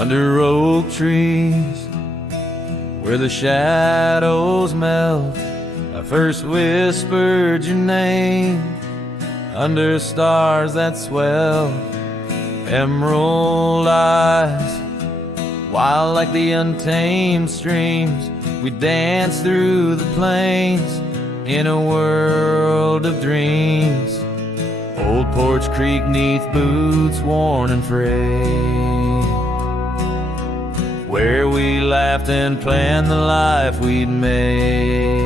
under oak trees where the shadows melt. I first whispered your name under stars that swell. Emerald eyes, wild like the untamed streams, we dance through the plains in a world of dreams. Old Porch Creek neath boots worn and frayed, where we laughed and planned the life we'd made.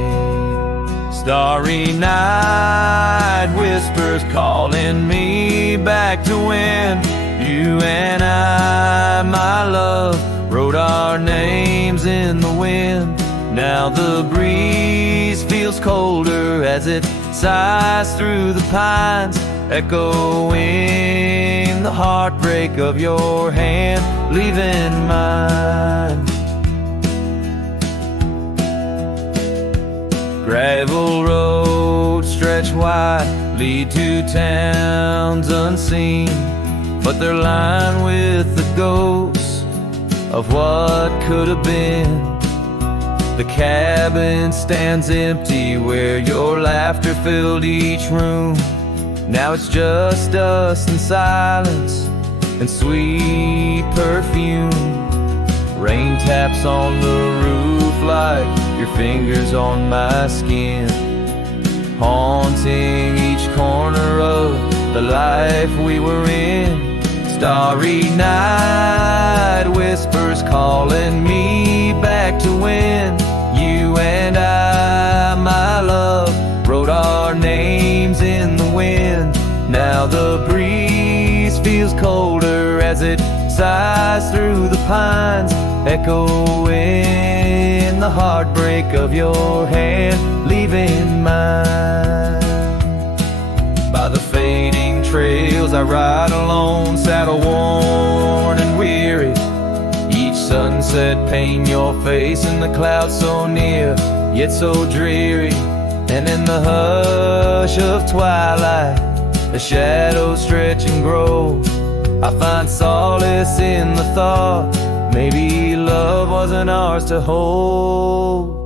Starry night whispers calling me back to when you and I, my love, wrote our names in the wind. Now the breeze feels colder as it sighs through the pines, echoing the heartbreak of your hand, leaving mine. Gravel roads stretch wide, lead to towns unseen, but they're lined with the ghosts of what could have been. The cabin stands empty where your laughter filled each room. Now it's just us and silence and sweet perfume. Rain taps on the roof like your fingers on my skin, haunting each corner of the life we were in. Starry night whispers calling me back to when you and I, my love, wrote our names in the wind. Now the breeze feels colder as it sighs through the pines, echoing the heartbreak of your hand, leaving mine. By the fading trails I ride alone, saddle worn and weary. Each sunset paint your face in the clouds so near, yet so dreary. And in the hush of twilight, the shadows stretch and grow. I find solace in the thought maybe love wasn't ours to hold.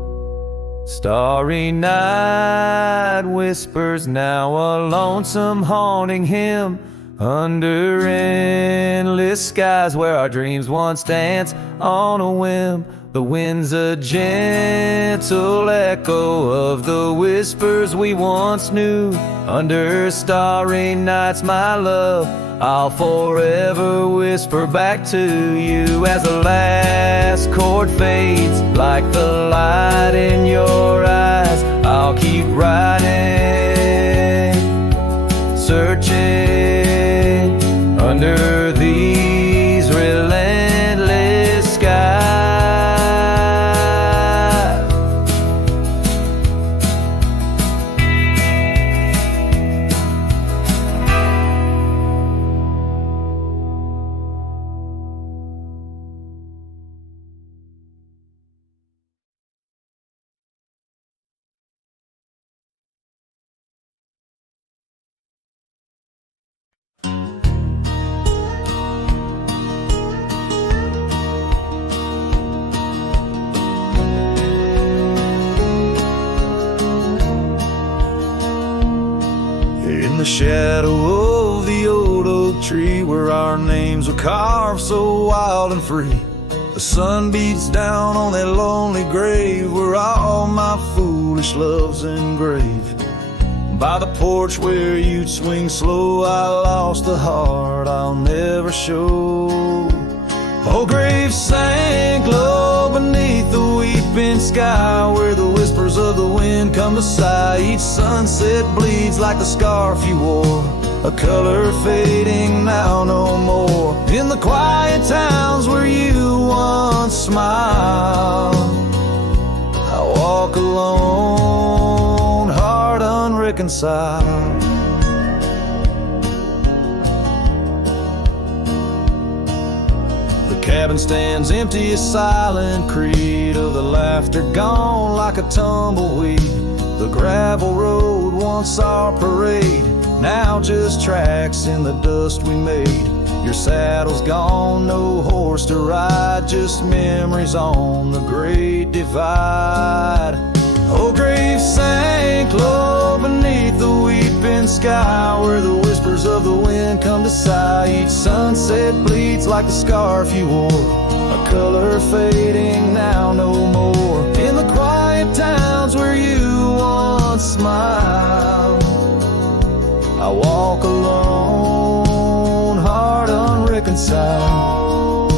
Starry night whispers now a lonesome haunting hymn under endless skies where our dreams once danced on a whim. The wind's a gentle echo of the whispers we once knew. Under starry nights, my love, I'll forever whisper back to you as the last chord fades like the light in your eyes. I'll keep riding, searching under these relentless skies. In the shadow of the old oak tree where our names were carved so wild and free, the sun beats down on that lonely grave where all my foolish love's engraved. By the porch where you'd swing slow, I lost the heart I'll never show. Oh, grave sank low beneath the weeping sky where the whispers of the wind come to sigh. Each sunset bleeds like the scarf you wore, a color fading now no more. In the quiet towns where you once smiled, I walk alone, heart unreconciled. The cabin stands empty, a silent creed of the laughter gone like a tumbleweed. The gravel road once our parade, now just tracks in the dust we made. Your saddle's gone, no horse to ride, just memories on the Great Divide. Oh, grave sank low beneath the weeping sky, where the whispers of the wind come to sigh. Each sunset bleeds like the scarf you wore, a color fading now no more. In the quiet towns where you once smiled, I walk alone, heart unreconciled.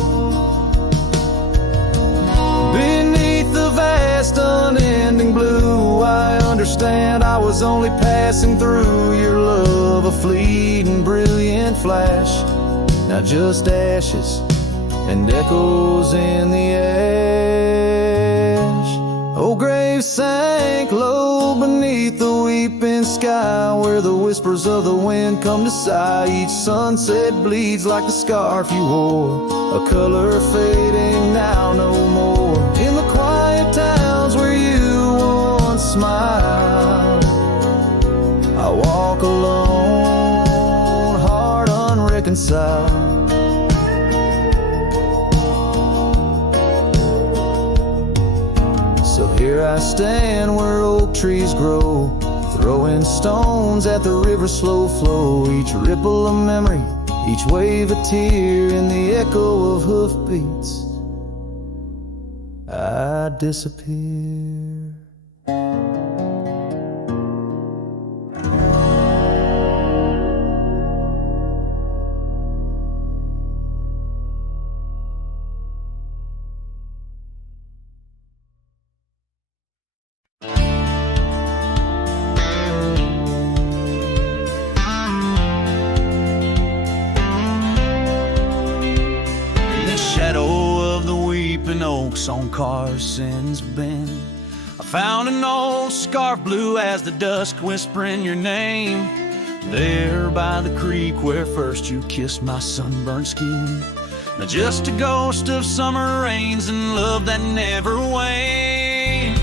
Beneath the vast unending blue, I understand I was only passing through. Your love a fleeting brilliant flash, now just ashes and echoes in the ash. Oh, grave sank low beneath the weeping sky, where the whispers of the wind come to sigh. Each sunset bleeds like the scarf you wore, a color fading now no more. In the quiet towns where you once smiled, I walk alone, heart unreconciled. So here I stand where oak trees grow, throwing stones at the river's slow flow. Each ripple a memory, each wave a tear, in the echo of hoofbeats I disappear. Oaks on Carson's Bend, I found an old scarf blue as the dusk whispering your name. There by the creek where first you kissed my sunburned skin. Now just a ghost of summer rains and love that never waned.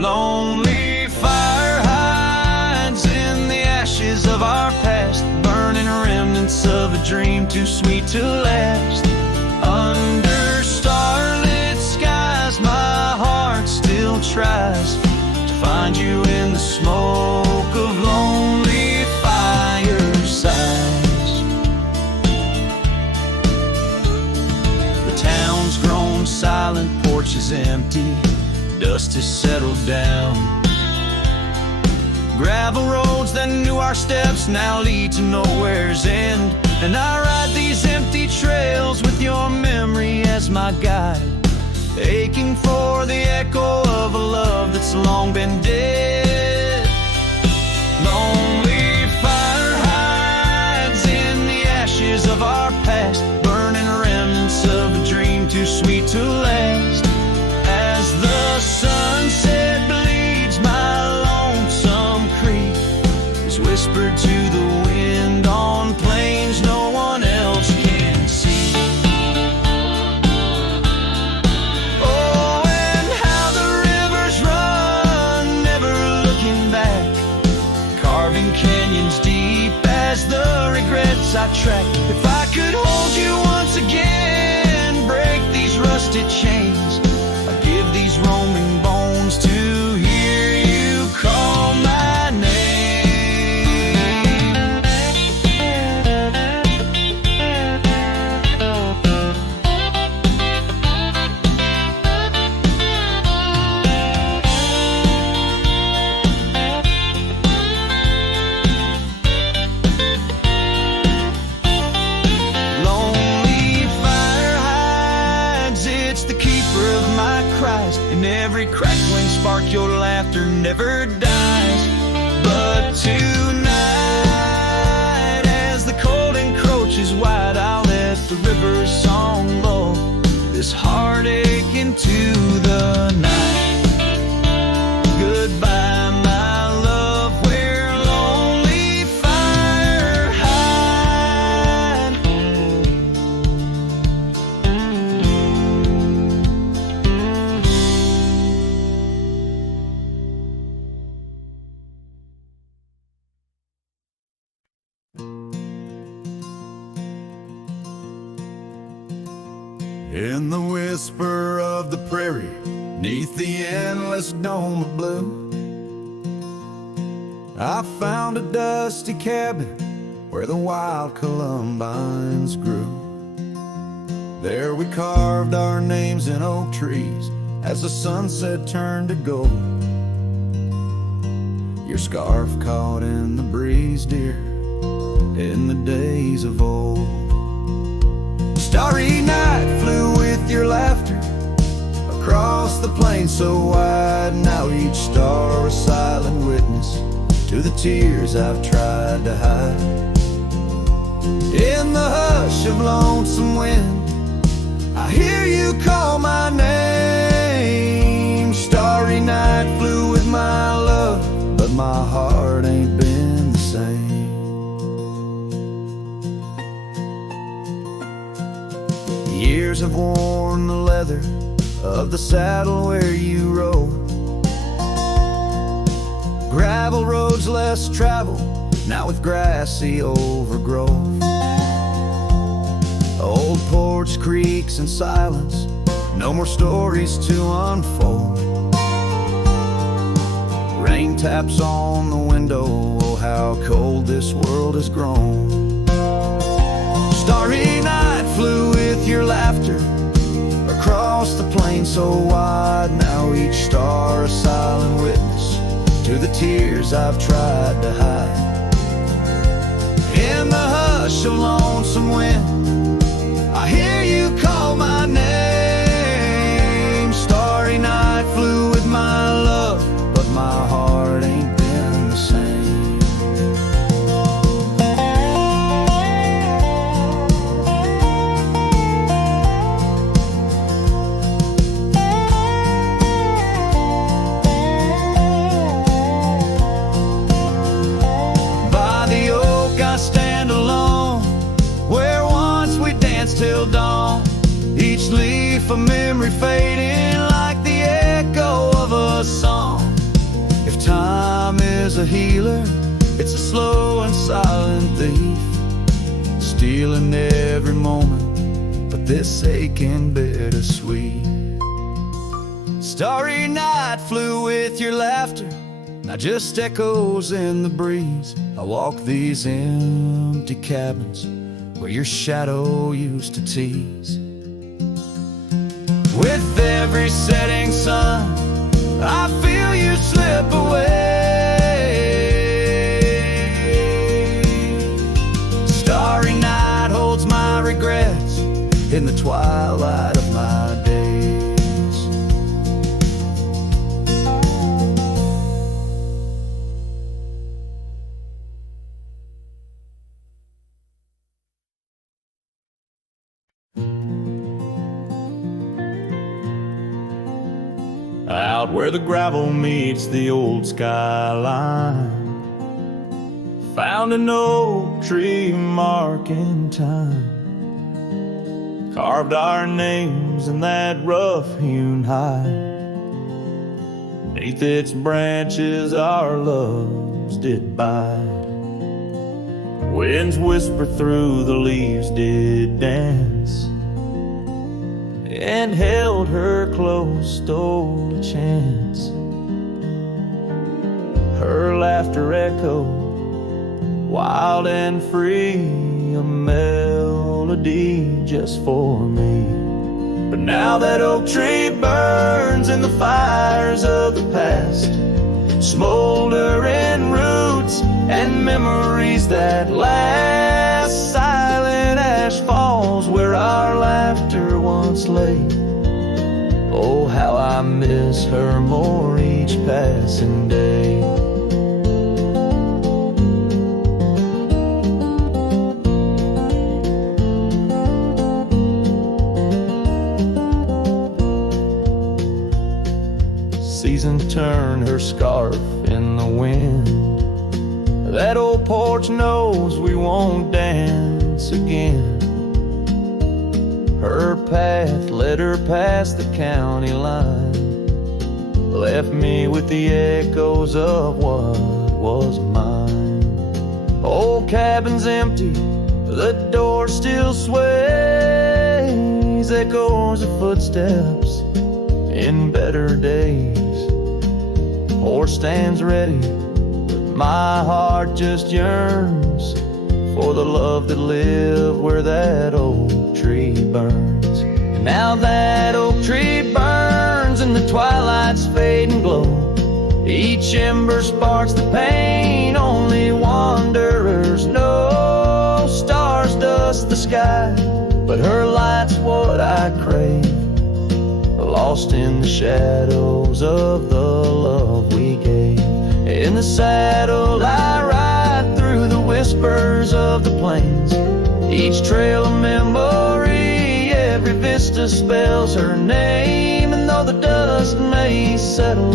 Lonely fire hides in the ashes of our past, burning remnants of a dream too sweet to last. Under starlit skies, my heart still tries to find you in the smoke of lonely firesides. The town's grown silent, porch is empty, dust has settled down. Gravel roads that knew our steps now lead to nowhere's end. And I ride these empty trails with your memory as my guide, aching for the echo of a love that's long been dead. Lonely fire hides in the ashes of our past, burning remnants of a dream too sweet to last. As the sunset bleeds, my lonesome creek is whispered to the wind on plains no one else can see. Oh, and how the rivers run, never looking back, carving canyons deep as the regrets I track. If I could hold you once again, break these rusted chains, I'd give these roaming bones to hear you call my name. In every crackling spark, your laughter never dies. But tonight, as the cold encroaches wide, I'll let the river's song lull this heartache into the night. Goodbye, my love, where lonely fire hide. In the whisper of the prairie, neath the endless dome of blue, I found a dusty cabin where the wild columbines grew. There we carved our names in oak trees as the sunset turned to gold. Your scarf caught in the breeze, dear, in the days of old. Starry night flew with your laughter across the plain so wide. Now each star a silent witness to the tears I've tried to hide. In the hush of lonesome wind, I hear you call my name. Starry night flew with my love, but my heart ain't been the same. Years have worn the leather of the saddle where you rode. Gravel roads less traveled, now with grassy overgrowth. Old porch creaks in silence, no more stories to unfold. Rain taps on the window, oh how cold this world has grown. Starry night flew with your laughter across the plain so wide. Now each star a silent witness to the tears I've tried to hide. In the hush of lonesome wind, I hear you call my name. Starry night flew with my love, but my heart ain't been the same. Till dawn, each leaf a memory fading like the echo of a song. If time is a healer, it's a slow and silent thief, stealing every moment, but this aching bittersweet. Starry night flew with your laughter, now just echoes in the breeze. I walk these empty cabins where your shadow used to tease. With every setting sun, I feel you slip away. Starry night holds my regrets in the twilight of my days. Out where the gravel meets the old skyline, found an oak tree mark in time, carved our names in that rough-hewn hide. Beneath its branches our loves did bide. Winds whisper through the leaves did dance, and held her close, stole a chance. Her laughter echoed, wild and free, a melody just for me. But now that oak tree burns in the fires of the past, smoldering roots and memories that last. Silent ash falls where our laughter once lay. Oh, how I miss her more each passing day. Seasons turn her scarf in the wind. That old porch knows we won't dance again. Her path led her past the county line, left me with the echoes of what was mine. Old cabin's empty, the door still sways. memories, echoes of footsteps in better days. Horse stands ready, but my heart just yearns for the love that lived where that oak tree burns. And now that oak tree burns and the twilight's fading glow. Each ember sparks the pain only wanderers know. Stars dust the sky, but her light's what I crave. Lost in the shadows of the love we gave. In the saddle I ride through the whispers of the plains. Each trail a memory, every vista spells her name. And though the dust may settle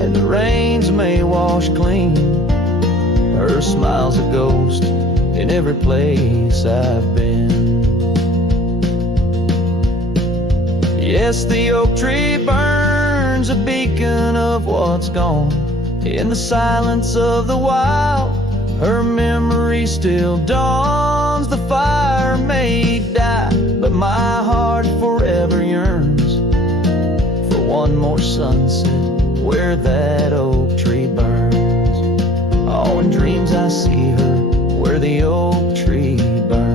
and the rains may wash clean, her smile's a ghost in every place I've been. Yes, the oak tree burns, a beacon of what's gone. In the silence of the wild, her memory still dawns. The fire may die, but my heart forever yearns for one more sunset where that oak tree burns. Oh, in dreams I see her where the oak tree burns.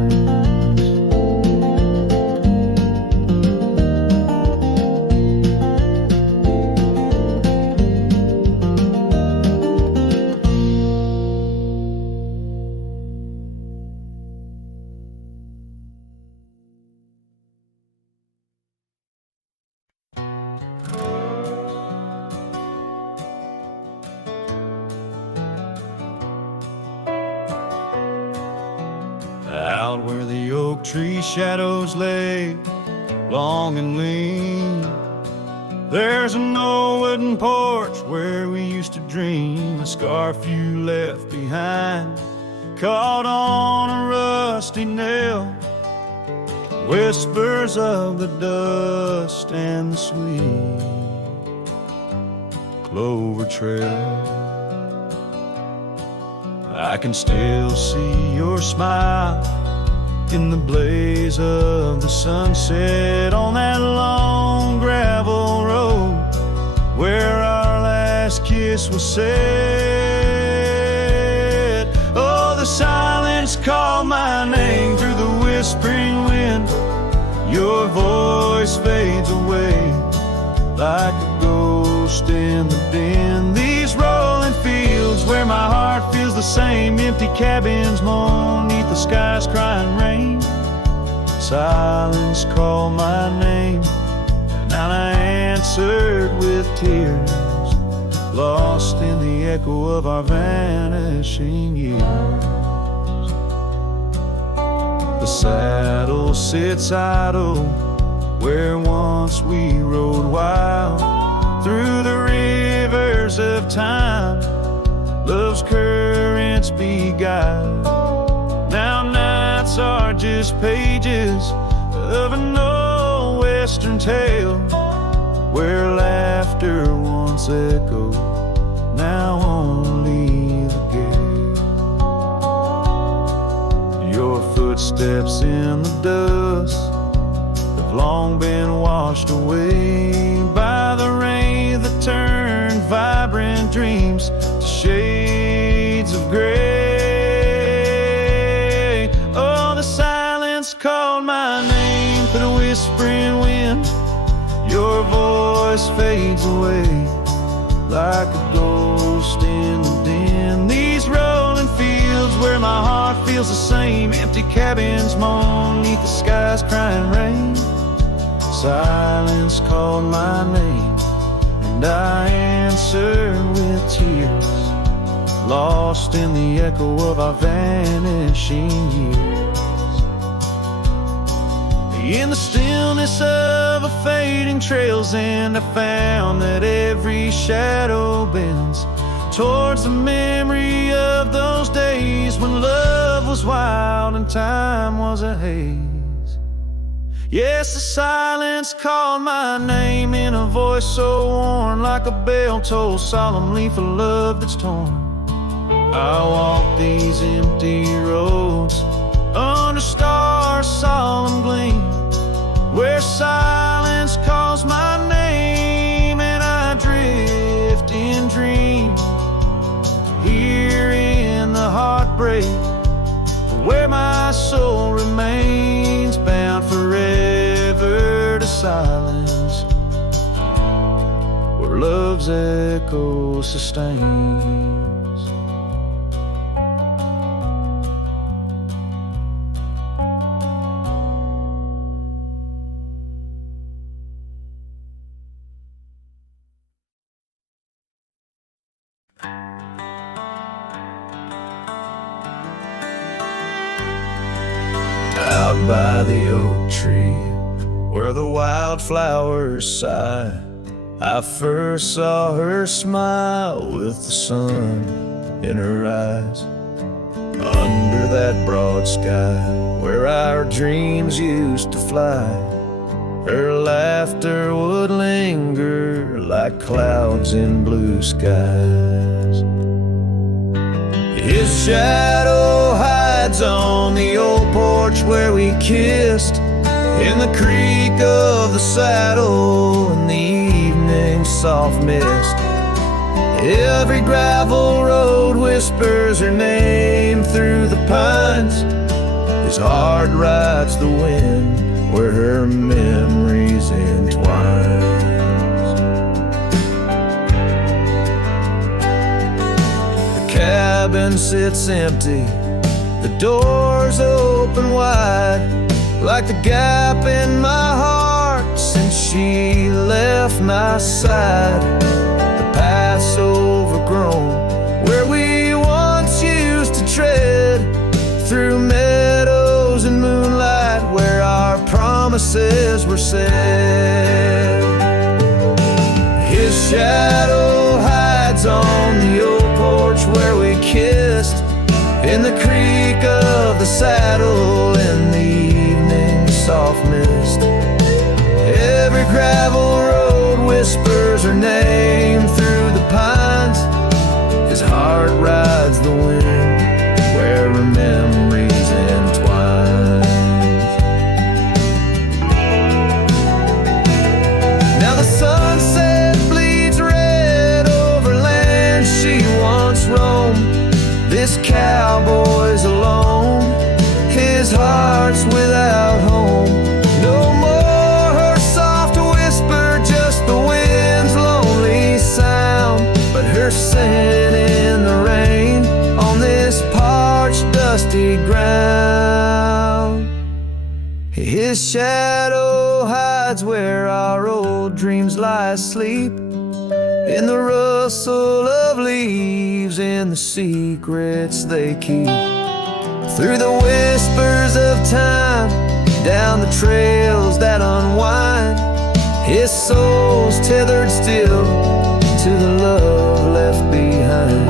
Out where the oak tree shadows lay, long and lean, there's an old wooden porch where we used to dream. A scarf you left behind, caught on a rusty nail. Whispers of the dust and the sweet clover trail. I can still see your smile in the blaze of the sunset on that long gravel road where our last kiss was said. Oh, the silence called my name through the whispering wind. Your voice fades away like a ghost in the bend. These rolling fields where my heart feels the same, empty cabins moan neath the sky's crying rain. Silence called my name, and I answered with tears, lost in the echo of our vanishing years. The saddle sits idle where once we rode wild through the rivers of time. Love's currents beguiled. Now nights are just pages of an old western tale where laughter once echoed, now only the gale. Your footsteps in the dust have long been washed away by the rain that turned vibrant dreams to shades of gray. Oh, the silence called my name through the whispering wind. Your voice fades away like a ghost in the den. These rolling fields where my heart feels the same, empty cabins moan neath the sky's crying rain. Silence called my name, and I answered with tears, lost in the echo of our vanishing years. In the stillness of a fading trail's end, I found that every shadow bends towards the memory of those days when love was wild and time was a haze. Yes, the silence called my name in a voice so worn, like a bell toll solemnly for love that's torn. I walk these empty roads under stars' solemn gleam, where silence calls my name and I drift in dreams. Here in the heartbreak, where my soul remains bound forever to silence, where love's echo sustains. Out by the oak tree, where the wildflowers sigh, I first saw her smile with the sun in her eyes. Under that broad sky, where our dreams used to fly, her laughter would linger like clouds in blue skies. His shadow hides on the old porch where we kissed, in the creak of the saddle and the evening soft mist. Every gravel road whispers her name through the pines. His heart rides the wind where her memories entwine. Cabin sits empty, the doors open wide, like the gap in my heart since she left my side. The path's overgrown, where we once used to tread, through meadows and moonlight, where our promises were said. His shadow hides on the old porch where we kissed, in the creak of the saddle in the evening soft mist. Every gravel road whispers her name through the pines. His heart rides the wind where her memories entwine. Now the sunset bleeds red over land she once roamed. This cowboy's alone, his heart's without home. No more her soft whisper, just the wind's lonely sound, but her scent in the rain on this parched, dusty ground. His shadow hides where our old dreams lie asleep, in the rustle of leaves, in the secrets they keep. Through the whispers of time, down the trails that unwind, his soul's tethered still to the love left behind.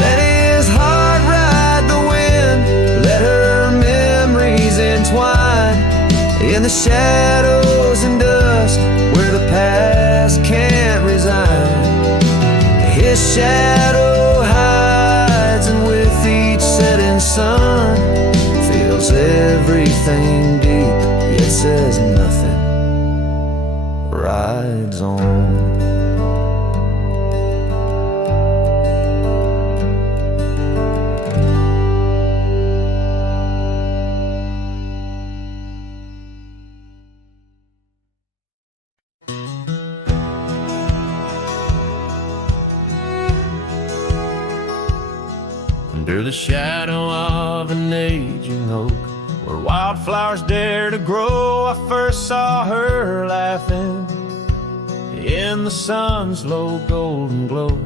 Let his heart ride the wind, let her memories entwine, in the shadows and dust where the past can't resign. His shadow hides, and with each setting sun, feels everything deep, yet says nothing, rides on. Under the shadow of an aging oak, where wildflowers dare to grow, I first saw her laughing in the sun's low golden glow.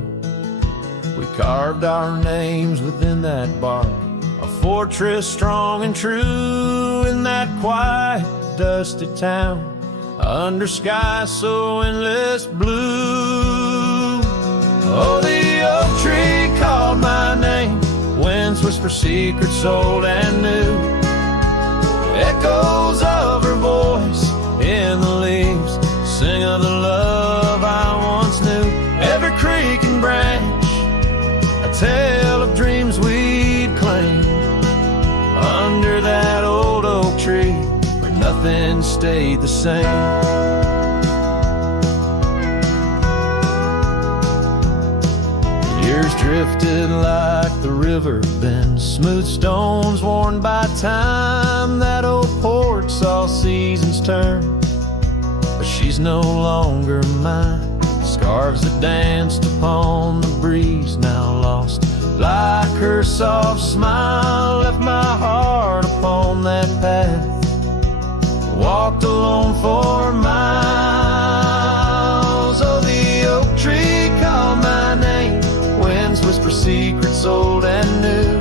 We carved our names within that bark, a fortress strong and true in that quiet, dusty town, under skies so endless blue. Oh, the oak tree called my name, winds whisper secrets old and new, echoes of her voice in the leaves sing of the love I once knew. Every creek and branch, a tale of dreams we'd claimed, under that old oak tree where nothing still stayed the same. Years drifted like the river bends, smooth stones worn by time. That old porch saw seasons turn, but she's no longer mine. Scarves that danced upon the breeze now lost, like her soft smile left my heart upon that path. Walked alone for miles. Oh, the oak tree called my name. Winds whisper secrets old and new.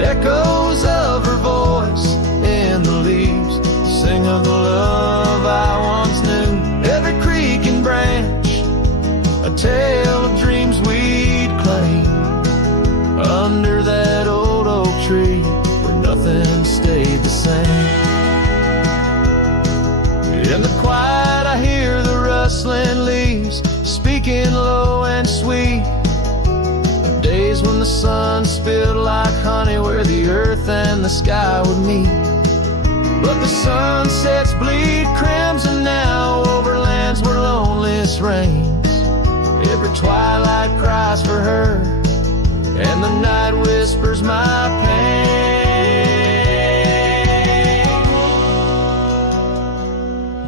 Echoes of her voice in the leaves sing of the love I once knew. Every creek and branch, a tale of dreams we'd claim. Under that old oak tree where nothing stayed the same. In the quiet I hear the rustling leaves speaking low and sweet. Days when the sun spilled like honey where the earth and the sky would meet. But the sunsets bleed crimson now over lands where loneliness reigns. Every twilight cries for her, and the night whispers my pain.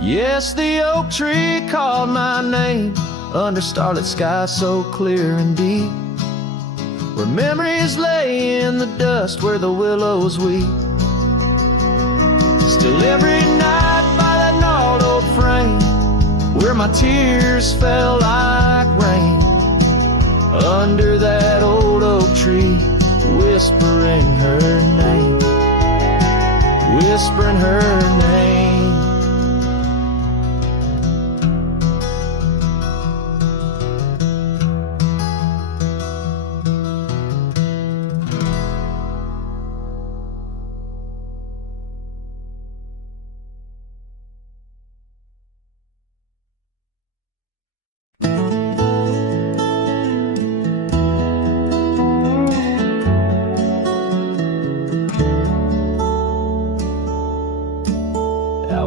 Yes, the oak tree called my name under starlit skies so clear and deep, where memories lay in the dust where the willows weep. Still every night by that gnarled old frame, where my tears fell like rain. Under that old oak tree, whispering her name, whispering her name.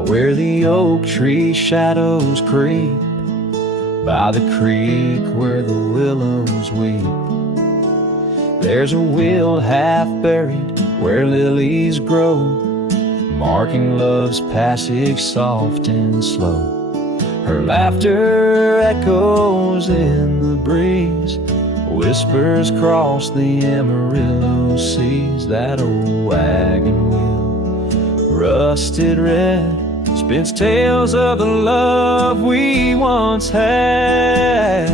Where the oak tree shadows creep, by the creek where the willows weep, there's a wheel half buried where lilies grow, marking love's passage soft and slow. Her laughter echoes in the breeze, whispers cross the Amarillo seas. That old wagon wheel, rusted red, spins tales of the love we once had.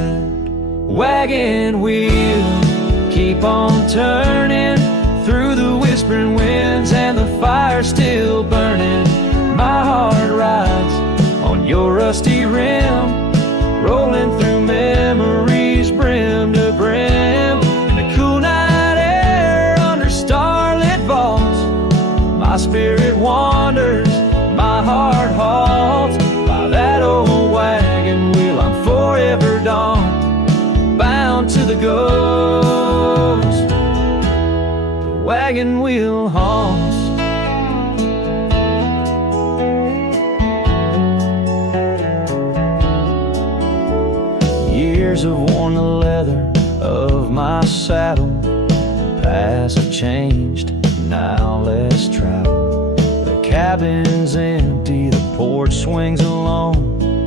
Wagon wheel, keep on turning through the whispering winds and the fire still burning. My heart rides on your rusty rim, rolling through memories brim to brim. In the cool night air under starlit vaults, my spirit wanders, my heart halts. By that old wagon wheel I'm forever gone, bound to the ghost the wagon wheel haunts. Years have worn the leather of my saddle, paths have changed, now let's travel. Cabin's empty, the porch swings alone,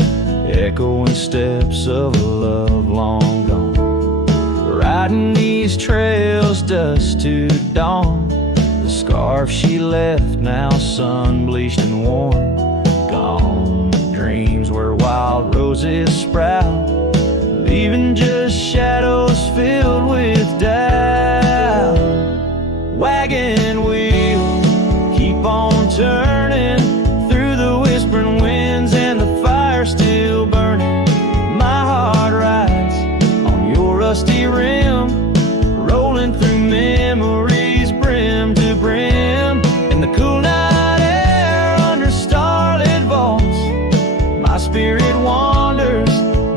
echoing steps of a love long gone. Riding these trails dusk to dawn, the scarf she left now sun-bleached and worn. Gone dreams where wild roses sprout, leaving just shadows filled with doubt. Wagon wheel, keep on turning through the whispering winds and the fire still burning. My heart rides on your rusty rim, rolling through memories brim to brim. In the cool night air under starlit vaults, my spirit wanders,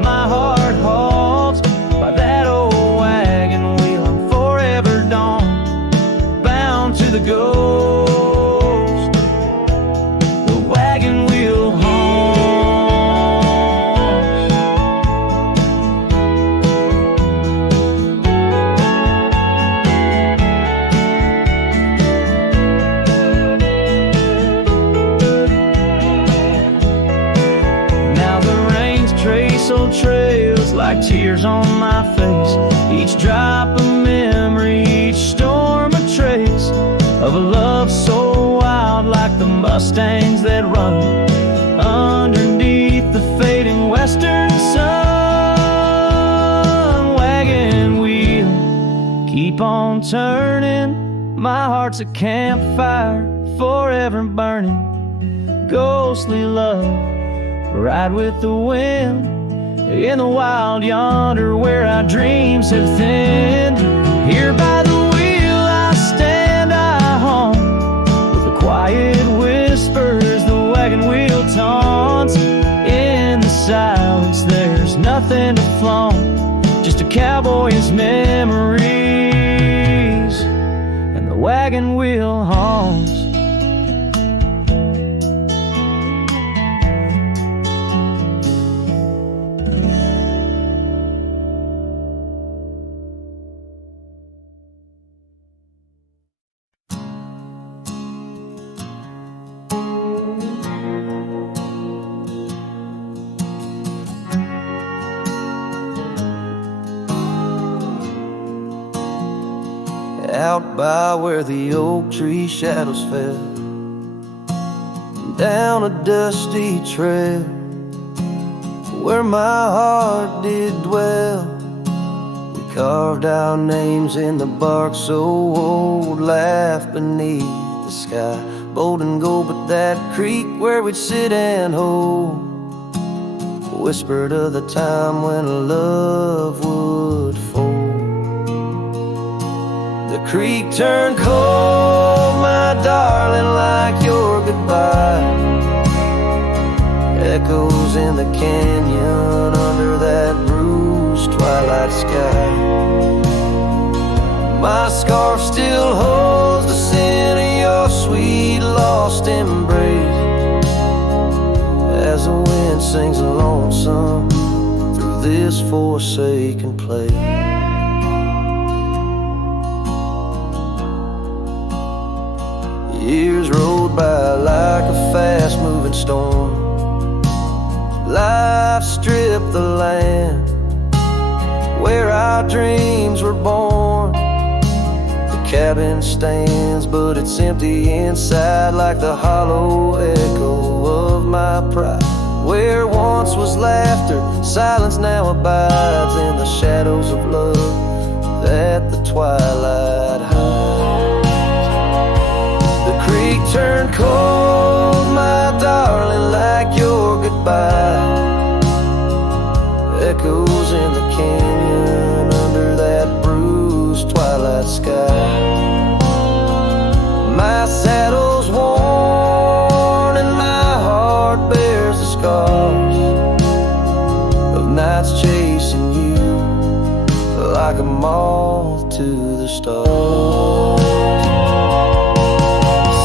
my heart halts. By that old wagon wheel I'm forever gone, bound to the ghost the wagon This old trail's like tears on my face. Each drop a memory, each storm a trace of a love so wild, like the Mustangs that run underneath the fading western sun. Wagon wheel, keep on turning. My heart's a campfire, forever burning. Ghostly love, ride with the wind. In the wild yonder where our dreams have thinned. Here by the wheel I stand, I hum with the quiet whispers the wagon wheel taunts. In the silence there's nothing to flaunt, just a cowboy's memories, and the wagon wheel haunts. Out by where the oak tree shadows fell, down a dusty trail, where my heart did dwell. We carved our names in the bark so old, laughed beneath the sky, bold and gold. But that creek where we'd sit and hold whispered of the time when love would fold. The creek turned cold, my darling, like your goodbye. Echoes in the canyon under that bruised twilight sky. My scarf still holds the scent of your sweet lost embrace, as the wind sings lonesome through this forsaken place. Years rolled by like a fast-moving storm. Life stripped the land where our dreams were born. The cabin stands, but it's empty inside, like the hollow echo of my pride. Where once was laughter, silence now abides in the shadows of love that the twilight hides. Creek turned cold, my darling, like your goodbye. Echoes in the canyon under that bruised twilight sky. My saddle's worn and my heart bears the scars of nights chasing you like a moth to the stars.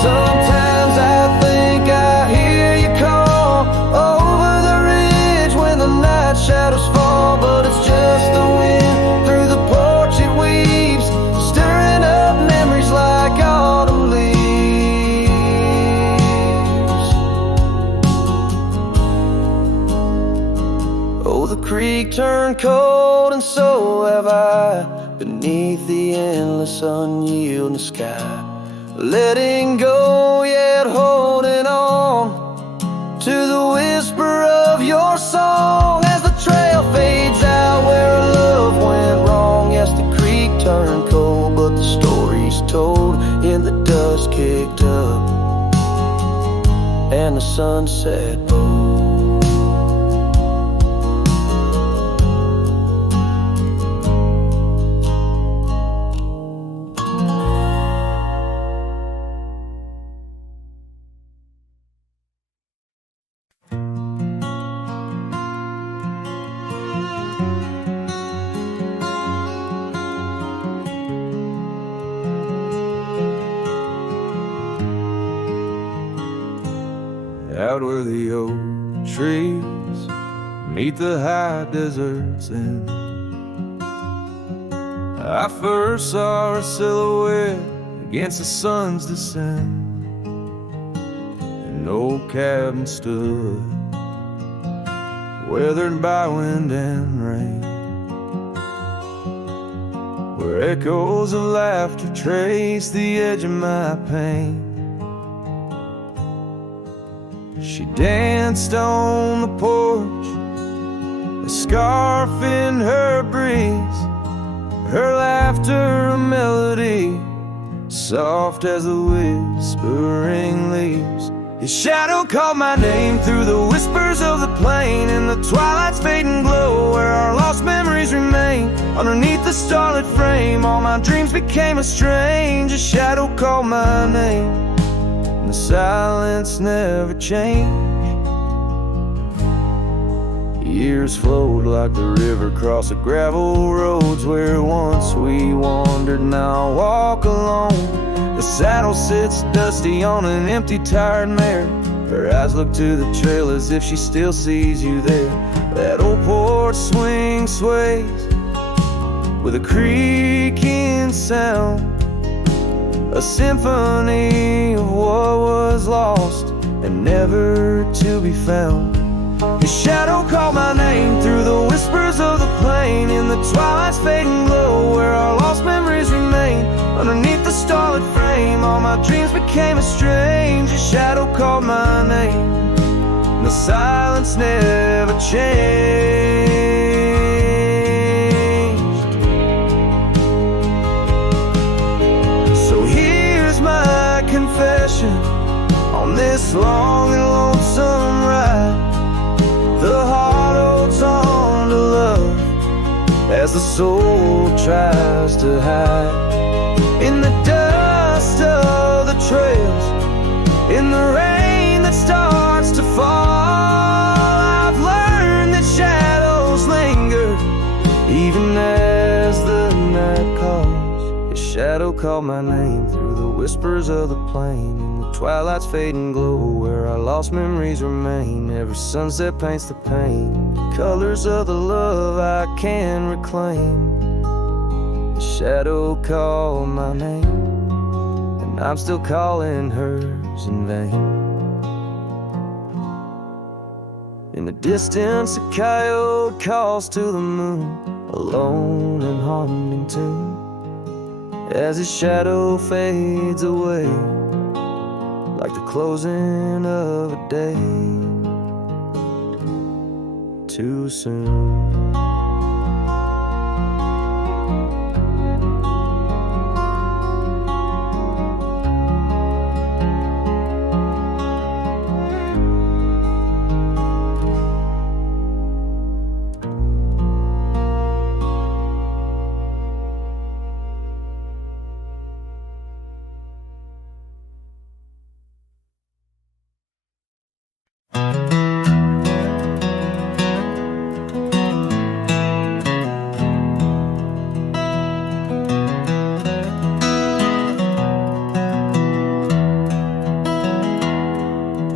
Sometimes I think I hear you call over the ridge when the night shadows fall, but it's just the wind through the porch it weaves, stirring up memories like autumn leaves. Oh, the creek turned cold and so have I, beneath the endless unyielding sky. Letting go, yet holding on to the whisper of your song as the trail fades out where love went wrong. Yes, the creek turned cold, but the story's told in the dust kicked up and the sunset bold. Out where the oak trees meet the high deserts end, I first saw her silhouette against the sun's descent. An old cabin stood weathered by wind and rain, where echoes of laughter trace the edge of my pain. She danced on the porch, a scarf in her breeze, her laughter a melody, soft as the whispering leaves. His shadow called my name through the whispers of the plain, in the twilight's fading glow where our lost memories remain. Underneath the starlit frame, all my dreams became a strange. A shadow called my name, and the silence never changed. Years flowed like the river across the gravel roads where once we wandered. Now I walk alone. The saddle sits dusty on an empty, tired mare. Her eyes look to the trail as if she still sees you there. That old porch swing sways with a creaking sound, a symphony of what was lost and never to be found. His shadow called my name through the whispers of the plain, in the twilight's fading glow where our lost memories remain. Underneath the starlit frame, all my dreams became a strange. His shadow called my name, and the silence never changed. So here's my confession on this long and lonesome ride. The heart holds on to love as the soul tries to hide. In the dust of the trails, in the rain that starts to fall, I've learned that shadows linger even as the night calls. His shadow called my name through the whispers of the plain, in the twilight's fading glow where our lost memories remain. Every sunset paints the pain, the colors of the love I can reclaim. The shadow called my name, and I'm still calling hers in vain. In the distance a coyote calls to the moon, a lone and haunting tune, as his shadow fades away like the closing of a day too soon.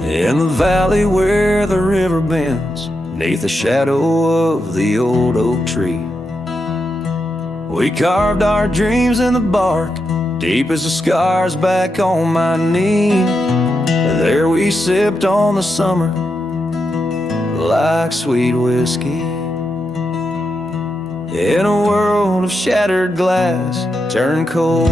In the valley where the river bends, neath the shadow of the old oak tree, we carved our dreams in the bark, deep as the scars back on my knee. There we sipped on the summer like sweet whiskey, in a world of shattered glass turned cold.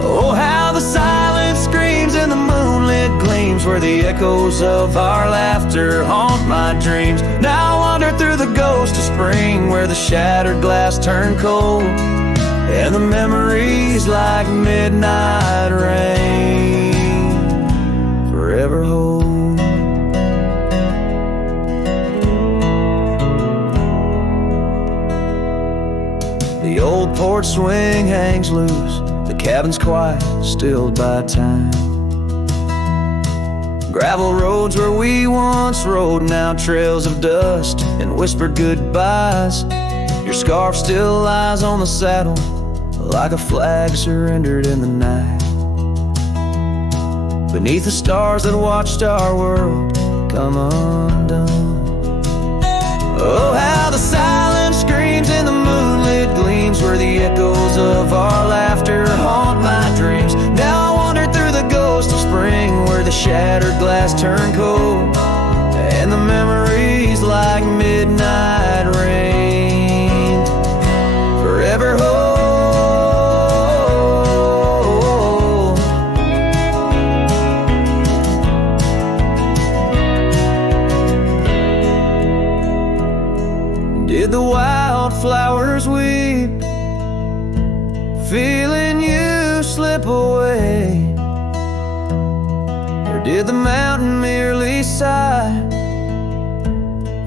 Oh, how the silence screams in the moonlit gleams, where the echoes of our laughter haunt my dreams. Now I wander through the ghost of spring, where the shattered glass turned cold, and the memories like midnight rain forever hold. The old porch swing hangs loose, the cabin's quiet, stilled by time. Gravel roads where we once rode, now trails of dust and whispered goodbyes. Your scarf still lies on the saddle like a flag surrendered in the night, beneath the stars that watched our world come undone. Oh, how the silence screams in the moonlit gleams, where the echoes of our laughter haunt my dreams. Now I wander through the ghost of spring, where the shattered glass turned cold, and the memories midnight rain. Forever hold. Did the wildflowers weep, feeling you slip away? Or did the mountain merely sigh,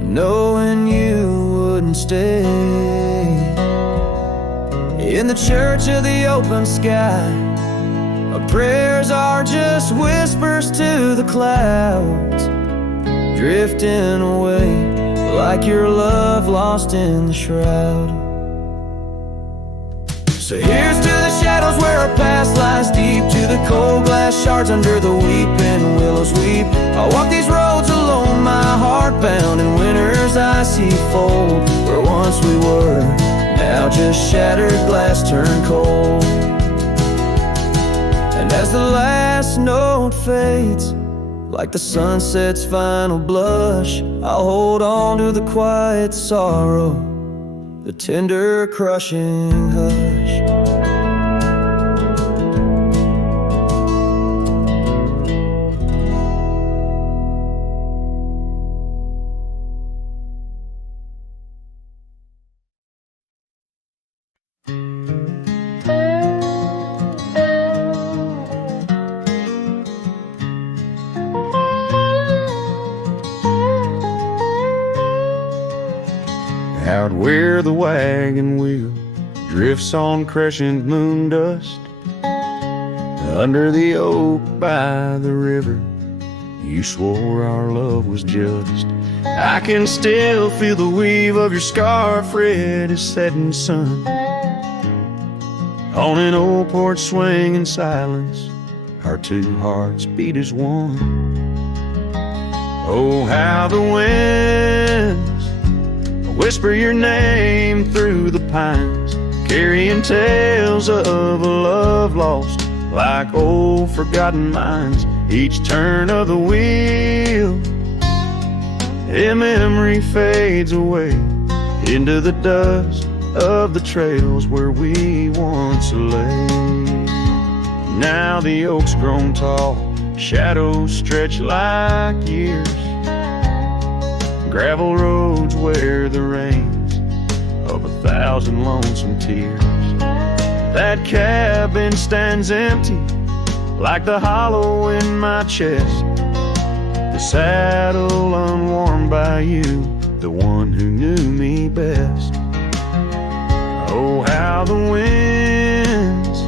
knowing you wouldn't stay? In the church of the open sky, our prayers are just whispers to the clouds, drifting away like your love lost in the shroud. So here's to the shadows where our past lies deep, to the cold glass shards under the weeping willows weep. I walk these roads alone, my heart bound in winter's icy fold, where once we were, now just shattered glass turned cold. And as the last note fades, like the sunset's final blush, I'll hold on to the quiet sorrow, the tender crushing hush. Out where the wagon wheel drifts on crescent moon dust, under the oak by the river, you swore our love was just. I can still feel the weave of your scarf red as setting sun. On an old porch swing in silence, our two hearts beat as one. Oh, how the winds whisper your name through the pines, carrying tales of a love lost like old forgotten mines. Each turn of the wheel, a memory fades away into the dust of the trails where we once lay. Now the oak's grown tall, shadows stretch like years, gravel roads wear the rains of 1,000 lonesome tears. That cabin stands empty like the hollow in my chest, the saddle unworn by you, the one who knew me best. Oh, how the winds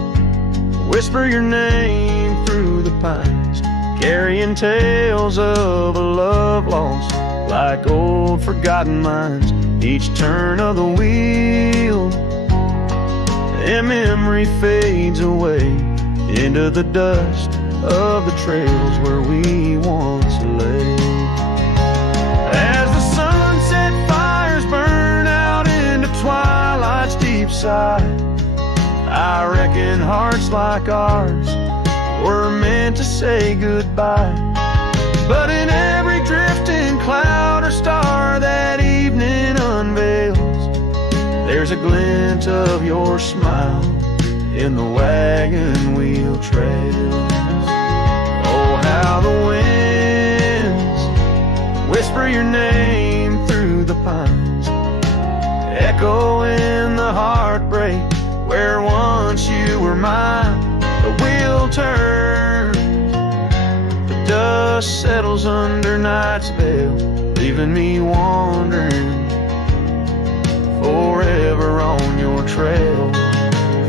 whisper your name through the pines, carrying tales of a love lost like old forgotten mines. Each turn of the wheel, a memory fades away into the dust of the trails where we once lay. As the sunset fires burn out into twilight's deep side, I reckon hearts like ours were meant to say goodbye. But in every drifting cloud or star that evening unveils, there's a glint of your smile in the wagon wheel trails. Oh, how the winds whisper your name through the pines, echo in the heartbreak where once you were mine. The wheel turns, the dust settles under night's veil, leaving me wandering forever on your trail,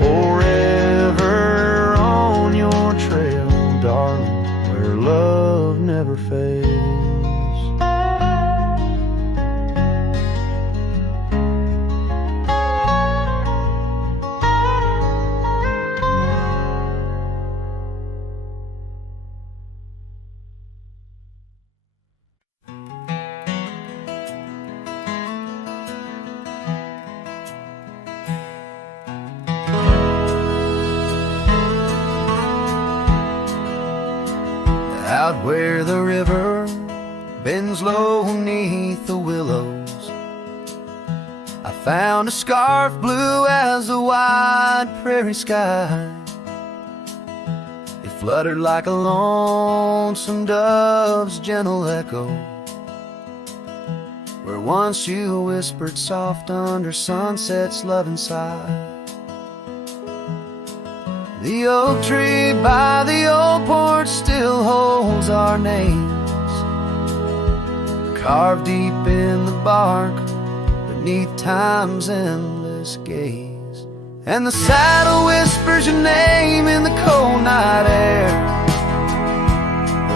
forever on your trail, darling, where love never fails. Out where the river bends low 'neath the willows, I found a scarf blue as the wide prairie sky. It fluttered like a lonesome dove's gentle echo, where once you whispered soft under sunset's loving sigh. The oak tree by the old porch still holds our names, carved deep in the bark beneath time's endless gaze. And the saddle whispers your name in the cold night air,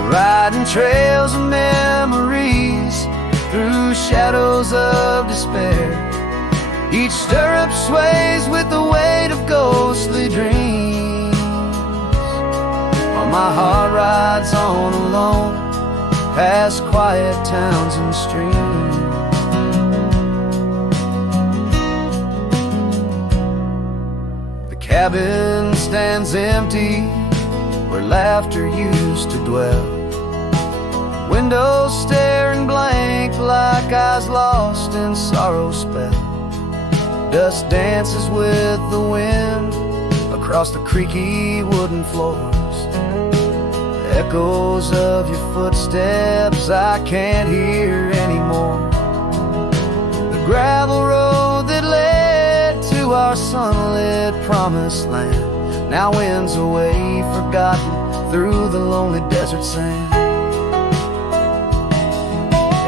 riding trails of memories through shadows of despair. Each stirrup sways with the weight of ghostly dreams, while my heart rides on alone past quiet towns and streams. The cabin stands empty where laughter used to dwell, windows staring blank like eyes lost in sorrow's spell. Dust dances with the wind across the creaky wooden floors, echoes of your footsteps I can't hear anymore. The gravel road that led to our sunlit promised land now winds away forgotten through the lonely desert sand.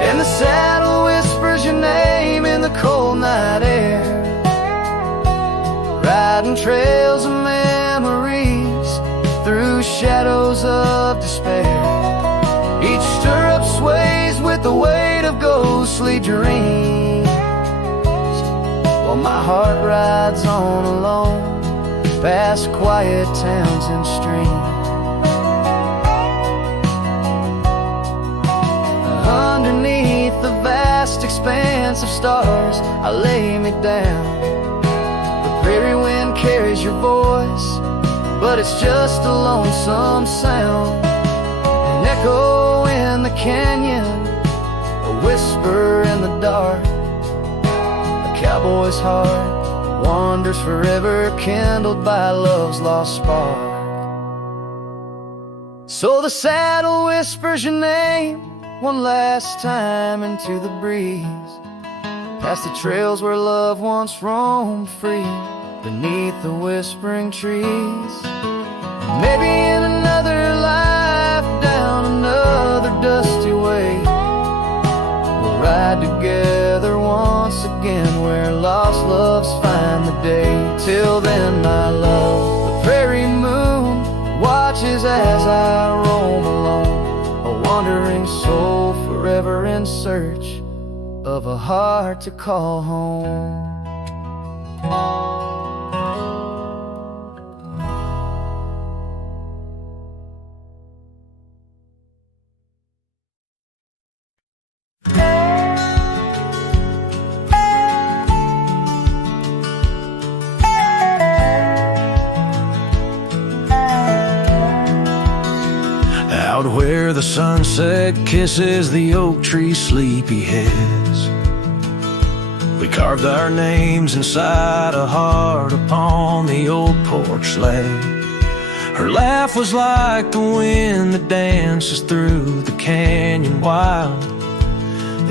And the saddle whispers your name in the cold night air, riding trails of memories through shadows of despair. Each stirrup sways with the weight of ghostly dreams, while my heart rides on alone past quiet towns and streams. Underneath the vast expanse of stars, I lay me down. The prairie wind carries your voice, but it's just a lonesome sound. An echo in the canyon, a whisper in the dark. A cowboy's heart wanders forever, kindled by love's lost spark. So the saddle whispers your name one last time into the breeze, past the trails where love once roamed free, beneath the whispering trees. Maybe in another life, down another dusty way, we'll ride together once again where lost loves find the day. Till then, my love, the prairie moon watches as I roam alone, a wandering soul forever in search of a heart to call home. Out where the sunset kisses the oak tree sleepy heads, we carved our names inside a heart upon the old porch slab. Her laugh was like the wind that dances through the canyon wild,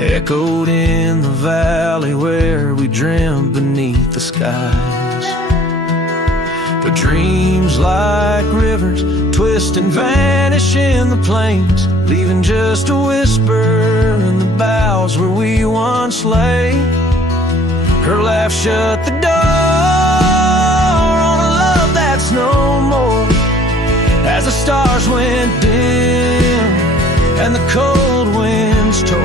echoed in the valley where we dreamed beneath the skies. But dreams like rivers twist and vanish in the plains, leaving just a whisper in the boughs where we once lay. Her laugh shut the door on a love that's no more, as the stars went dim and the cold winds tore.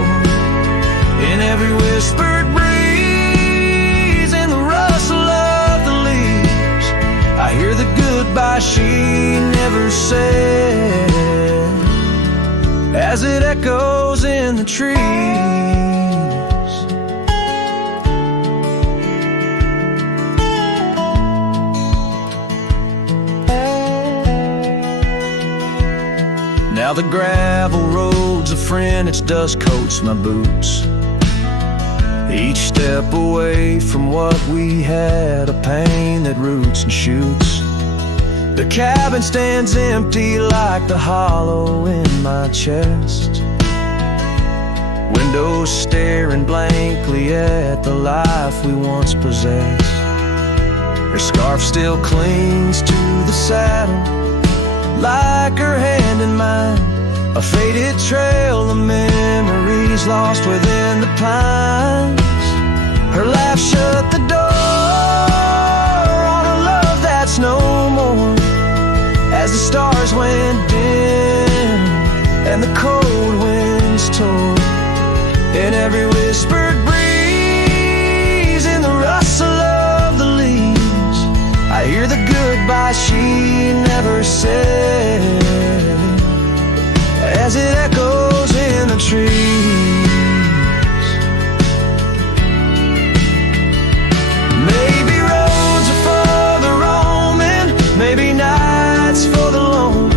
In every whispered breeze, in the rustle of the leaves, I hear the goodbye she never said, as it echoes in the trees. Now the gravel road's a friend, its dust coats my boots. Each step away from what we had, a pain that roots and shoots. The cabin stands empty like the hollow in my chest. Windows staring blankly at the life we once possessed. Her scarf still clings to the saddle like her hand in mine. A faded trail of memories lost within the pines. Her laugh shut the door on a love that's no more. As the stars went dim and the cold winds tore, in every whispered breeze, in the rustle of the leaves, I hear the goodbye she never said, as it echoes in the trees. Maybe roads are for the roaming, maybe nights for the lone,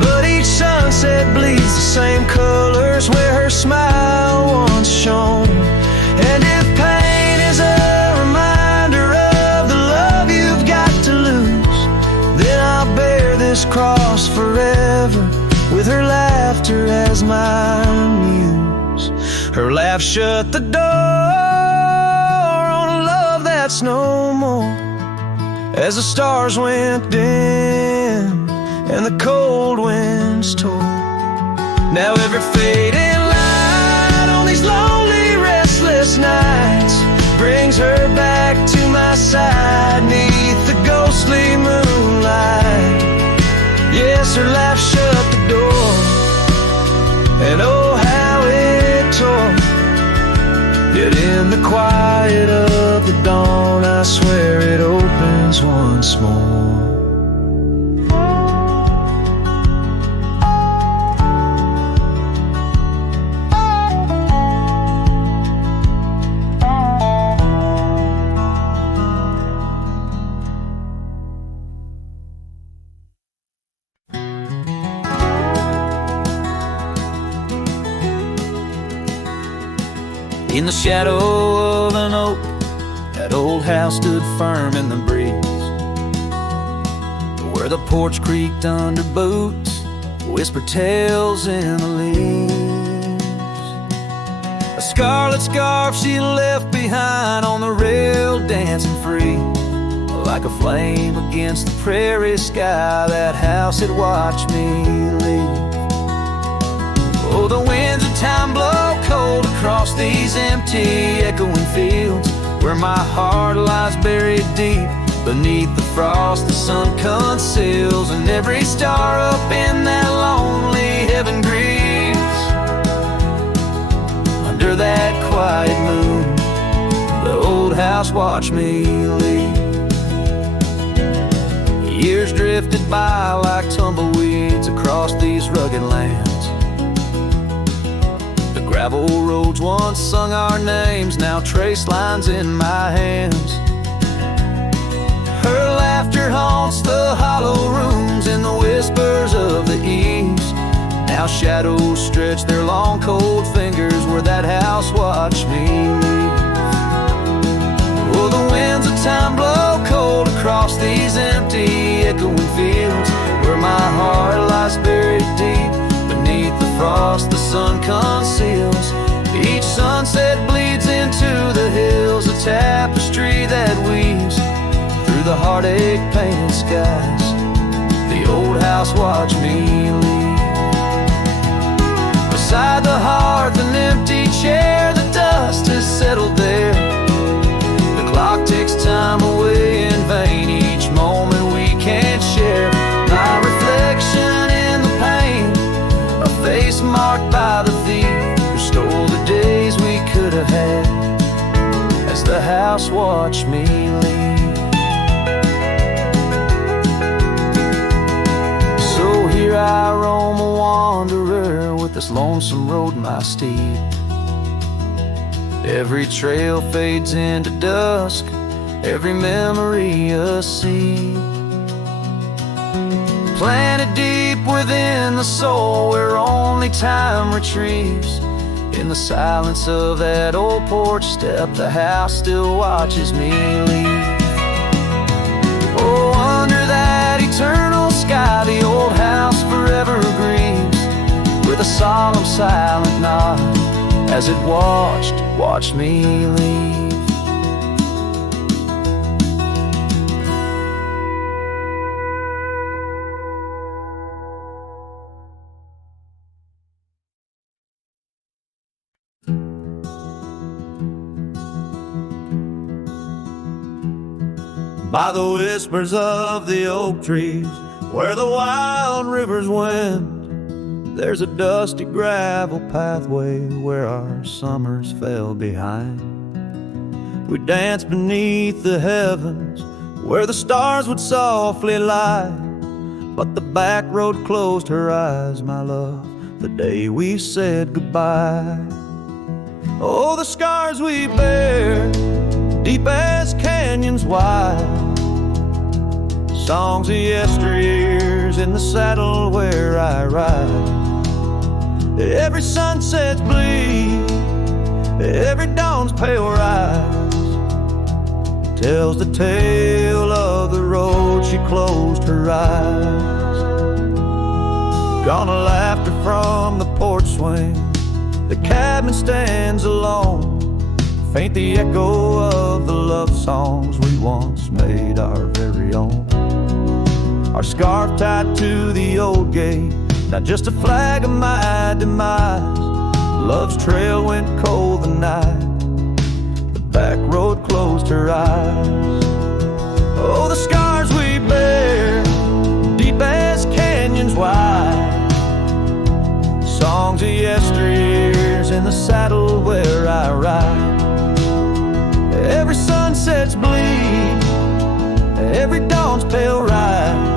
but each sunset bleeds the same colors where her smile once shone. And if pain is a reminder of the love you've got to lose, then I'll bear this cross forever with her laughter as my muse. Her laugh shut the door on a love that's no more. As the stars went dim and the cold winds tore, now every fading light on these lonely, restless nights brings her back to my side neath the ghostly moonlight. Yes, her laugh shut the door, and oh how it tore. Yet in the quiet of the dawn, I swear it opens once more. In the shadow of an oak, that old house stood firm in the breeze, where the porch creaked under boots, whispered tales in the leaves. A scarlet scarf she left behind on the rail, dancing free, like a flame against the prairie sky. That house had watched me leave. Oh, the winds of time blow cold across these empty, echoing fields, where my heart lies buried deep beneath the frost the sun conceals, and every star up in that lonely heaven grieves. Under that quiet moon, the old house watched me leave. Years drifted by like tumbleweeds across these rugged lands. Gravel roads once sung our names, now trace lines in my hands. Her laughter haunts the hollow rooms in the whispers of the eaves. Now shadows stretch their long cold fingers where that house watched me leave. Oh, the winds of time blow cold across these empty, echoing fields, where my heart lies buried deep beneath the frost the sun conceals. Each sunset bleeds into the hills, a tapestry that weaves through the heartache-painted skies. The old house watched me leave. Beside the hearth, an empty chair, the dust has settled there. The clock ticks time away in vain, each moment we can't share. My reflection in the pain, a face marked by the thief who stole the days we could have had, as the house watched me leave. So here I roam, a wanderer, with this lonesome road my steed. Every trail fades into dusk, every memory a seed, planted deep within the soul where only time retrieves In the silence of that old porch step, the house still watches me leave. Oh, under that eternal sky, the old house forever grieves, with a solemn silent nod as it watched me leave. By the whispers of the oak trees, where the wild rivers wend, there's a dusty gravel pathway where our summers fell behind. We danced beneath the heavens where the stars would softly lie, but the back road closed her eyes, my love, the day we said goodbye. Oh, the scars we bear, deep as canyons wide, songs of yesteryears in the saddle where I ride. Every sunset's bleed, every dawn's pale rise, tells the tale of the road she closed her eyes. Gone a laughter from the porch swing, the cabin stands alone, faint the echo of the love songs we once made our very own. Our scarf tied to the old gate, not just a flag of my demise. Love's trail went cold the night the back road closed her eyes. Oh, the scars we bear, deep as canyons wide, songs of yesteryears in the saddle where I ride. Every sunset's bleed, every dawn's pale rise,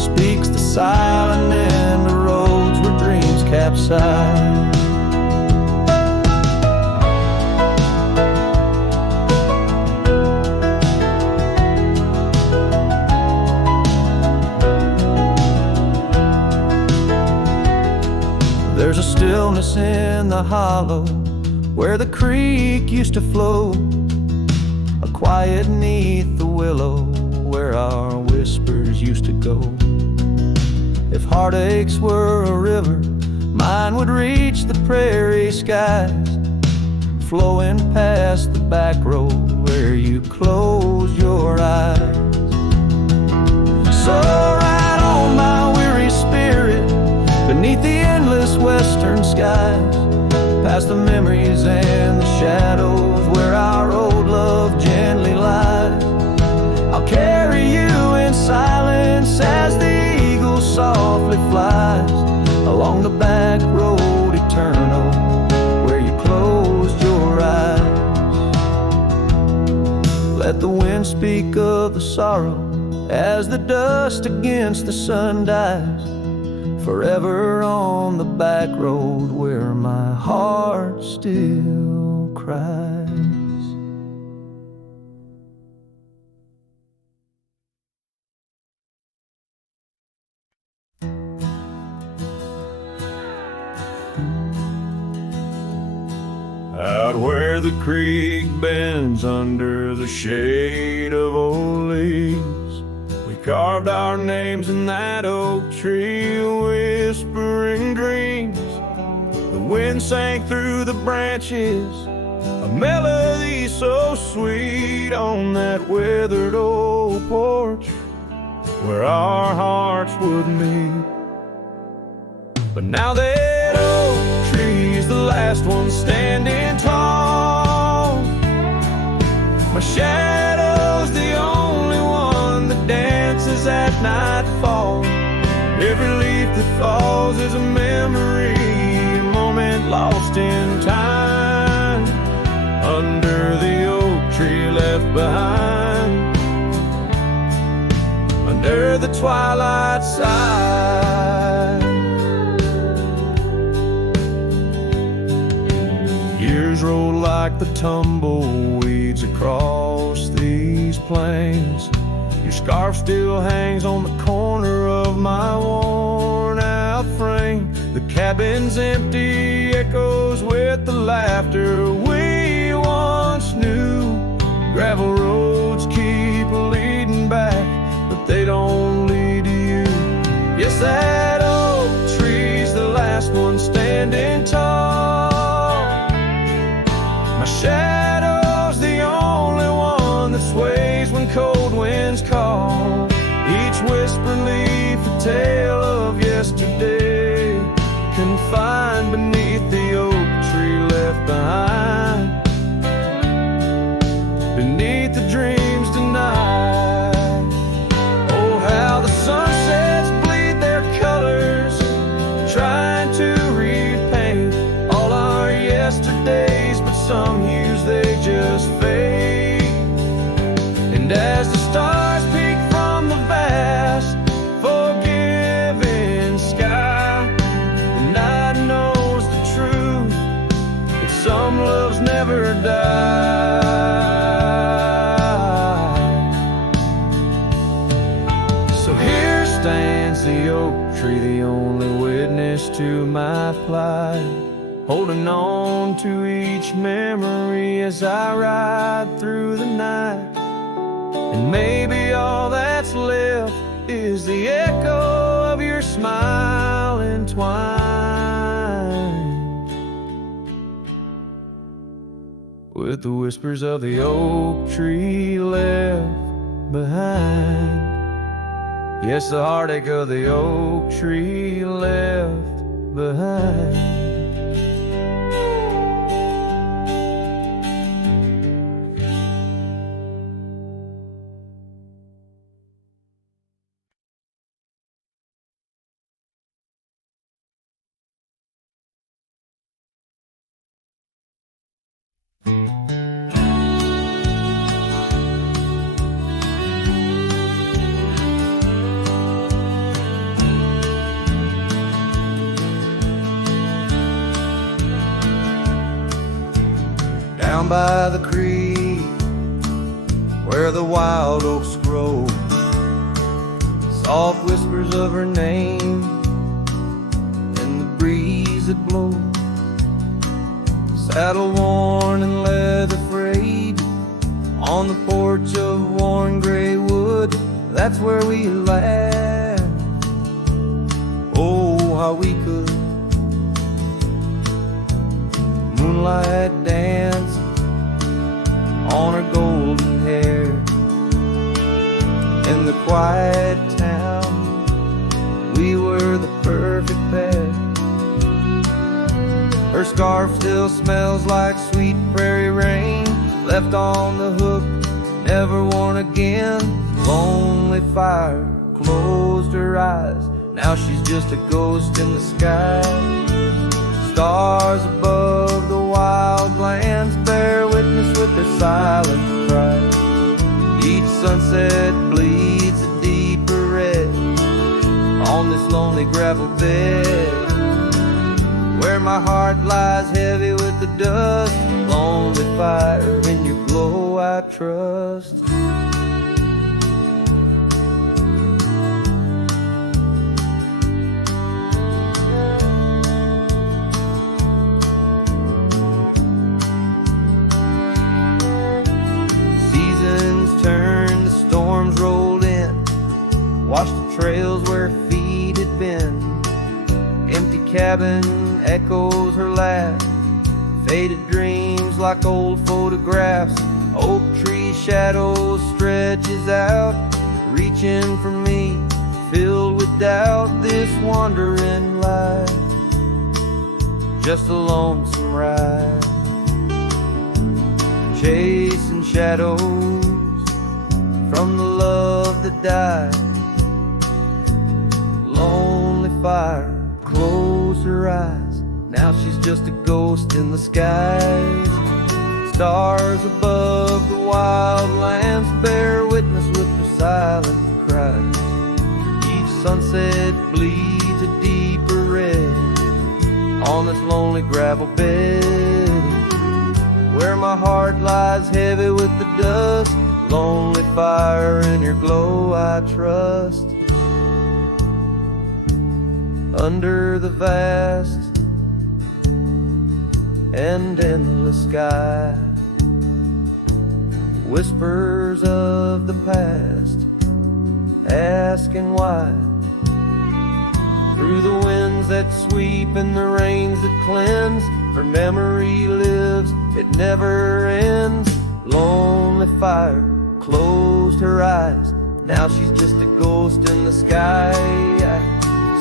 speaks the silent in the roads where dreams capsize. There's a stillness in the hollow where the creek used to flow, a quiet neath the willow where our whispers used to go. If heartaches were a river, mine would reach the prairie skies, flowing past the back road where you closed your eyes. So ride on my weary spirit beneath the endless western skies, past the memories and the shadows where our old love gently lies. I'll carry you in silence as the eagle softly flies along the back road eternal where you closed your eyes. Let the wind speak of the sorrow as the dust against the sun dies, forever on the back road where my heart still cries. Out where the creek bends under the shade of old leaves, we carved our names in that oak tree, whispering dreams. The wind sang through the branches, a melody so sweet on that weathered old porch where our hearts would meet. But now that oak tree's the last one standing tall, my shadow's the only one that dances at nightfall. Every leaf that falls is a memory, a moment lost in time, under the oak tree left behind, under the twilight side. Years roll like the tumbleweeds across these plains. Your scarf still hangs on the corner of my worn out frame. The cabin's empty, echoes with the laughter we once knew. Gravel roads keep leading back, but they don't lead to you. Yes, that oak tree's the last one standing tall. My shadow's the only one that sways when cold winds call. Each whispering leaf a tale of yesterday, confined beneath the oak tree left behind, beneath the dreams denied. Oh, how the sunsets bleed their colors, trying to repaint all our yesterdays, but some hues they just fade. And as the stars peek from the vast, forgiving sky, the night knows the truth, that some loves never die. So here stands the oak tree, the only witness to my plight, holding on to each memory as I ride through the night. And maybe all that's left is the echo of your smile entwined with the whispers of the oak tree left behind. Yes, the heartache of the oak tree left behind. Down by the creek, where the wild oaks grow, soft whispers of her name in the breeze that blows. Saddle worn and leather frayed on the porch of worn gray wood, that's where we laughed. Oh, how we could. Moonlight dance on her golden hair in the quiet town, we were the perfect pair. Her scarf still smells like sweet prairie rain, left on the hook, never worn again. Lonely fire closed her eyes, now she's just a ghost in the sky. Stars above the wild lands bear witness with their silent cry. Each sunset bleeds a deeper red on this lonely gravel bed, where my heart lies heavy with the dust. Lonely fire, in your glow I trust. Turned, the storms rolled in, washed the trails where feet had been. Empty cabin echoes her laugh, faded dreams like old photographs. Oak tree shadows stretches out, reaching for me, filled with doubt. This wandering life, just a lonesome ride, chasing shadows from the love that died. Lonely fire closed her eyes, now she's just a ghost in the skies. Stars above the wild lands bear witness with their silent cries. Each sunset bleeds a deeper red on this lonely gravel bed, where my heart lies heavy with the dust. Lonely fire, in your glow I trust. under the vast and endless sky. Whispers of the past, asking why. Through the winds that sweep and the rains that cleanse, her memory lives, it never ends. Lonely fire closed her eyes, now she's just a ghost in the sky.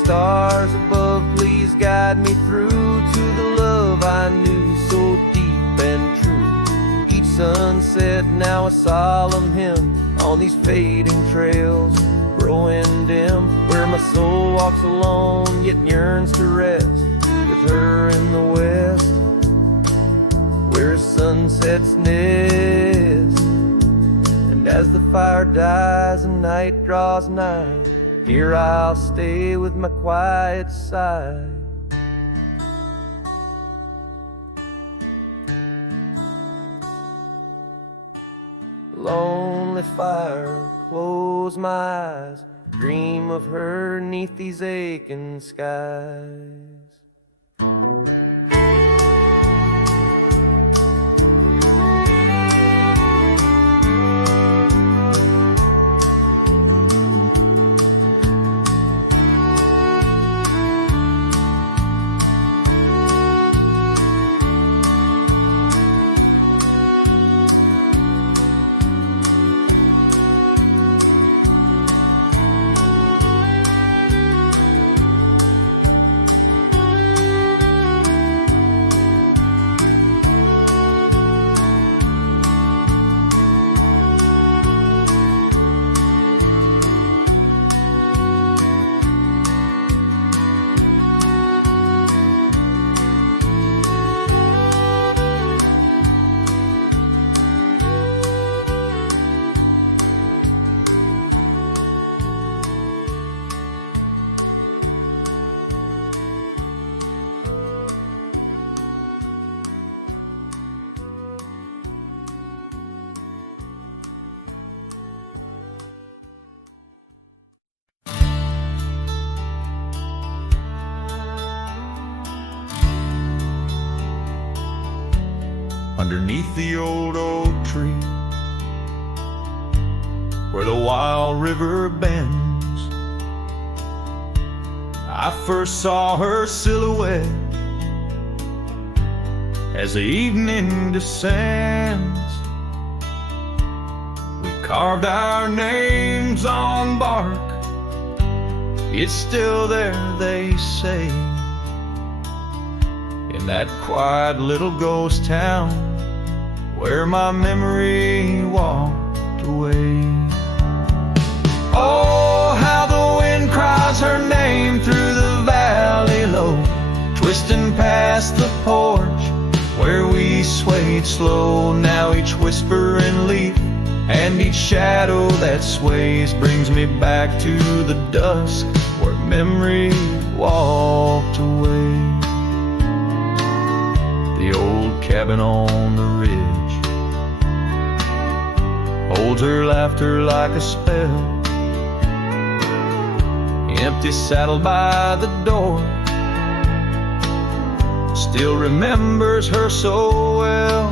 Stars above, please guide me through to the love I knew so deep and true. Each sunset now a solemn hymn on these fading trails growing dim, where my soul walks alone yet yearns to rest with her in the west, where sunsets nest. And as the fire dies and night draws nigh, here I'll stay with my quiet sigh. Lonely fire, close my eyes, dream of her 'neath these aching skies. Underneath the old oak tree, where the wild river bends, I first saw her silhouette as the evening descends. We carved our names on bark, it's still there, they say, in that quiet little ghost town where my memory walked away. Oh, how the wind cries her name through the valley low, twisting past the porch where we swayed slow. Now each whispering leaf and each shadow that sways brings me back to the dusk where memory walked away. The old cabin on the ridge holds her laughter like a spell. Empty saddle by the door still remembers her so well.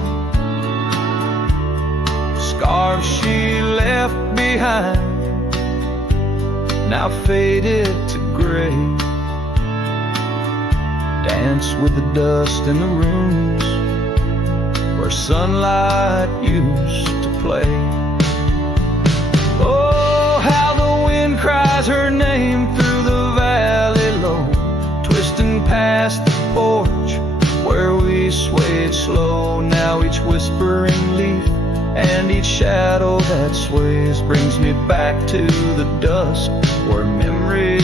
Scars she left behind now faded to gray, dance with the dust in the rooms where sunlight used to play. Oh, how the wind cries her name through the valley low, twisting past the porch where we swayed slow. Now each whispering leaf and each shadow that sways brings me back to the dusk where memory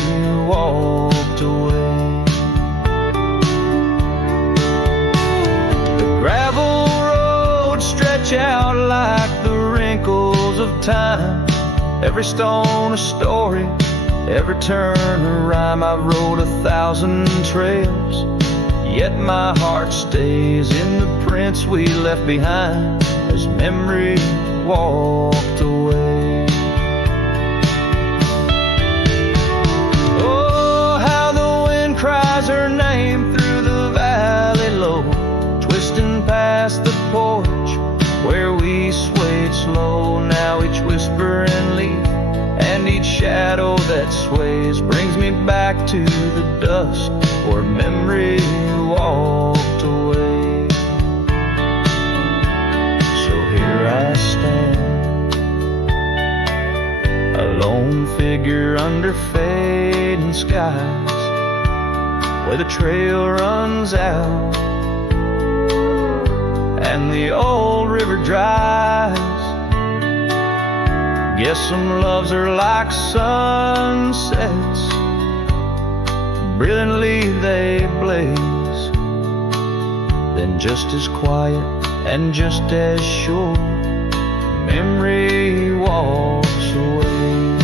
walked away. The gravel roads stretch out like the wrinkles of time, every stone a story, every turn a rhyme. I've rode 1,000 trails, yet my heart stays in the prints we left behind as memory walked away. Oh, how the wind that sways brings me back to the dust where memory walked away. So here I stand, a lone figure under fading skies, where the trail runs out and the old river dries. Guess some loves are like sunsets, brilliantly they blaze, then just as quiet and just as sure, memory walks away.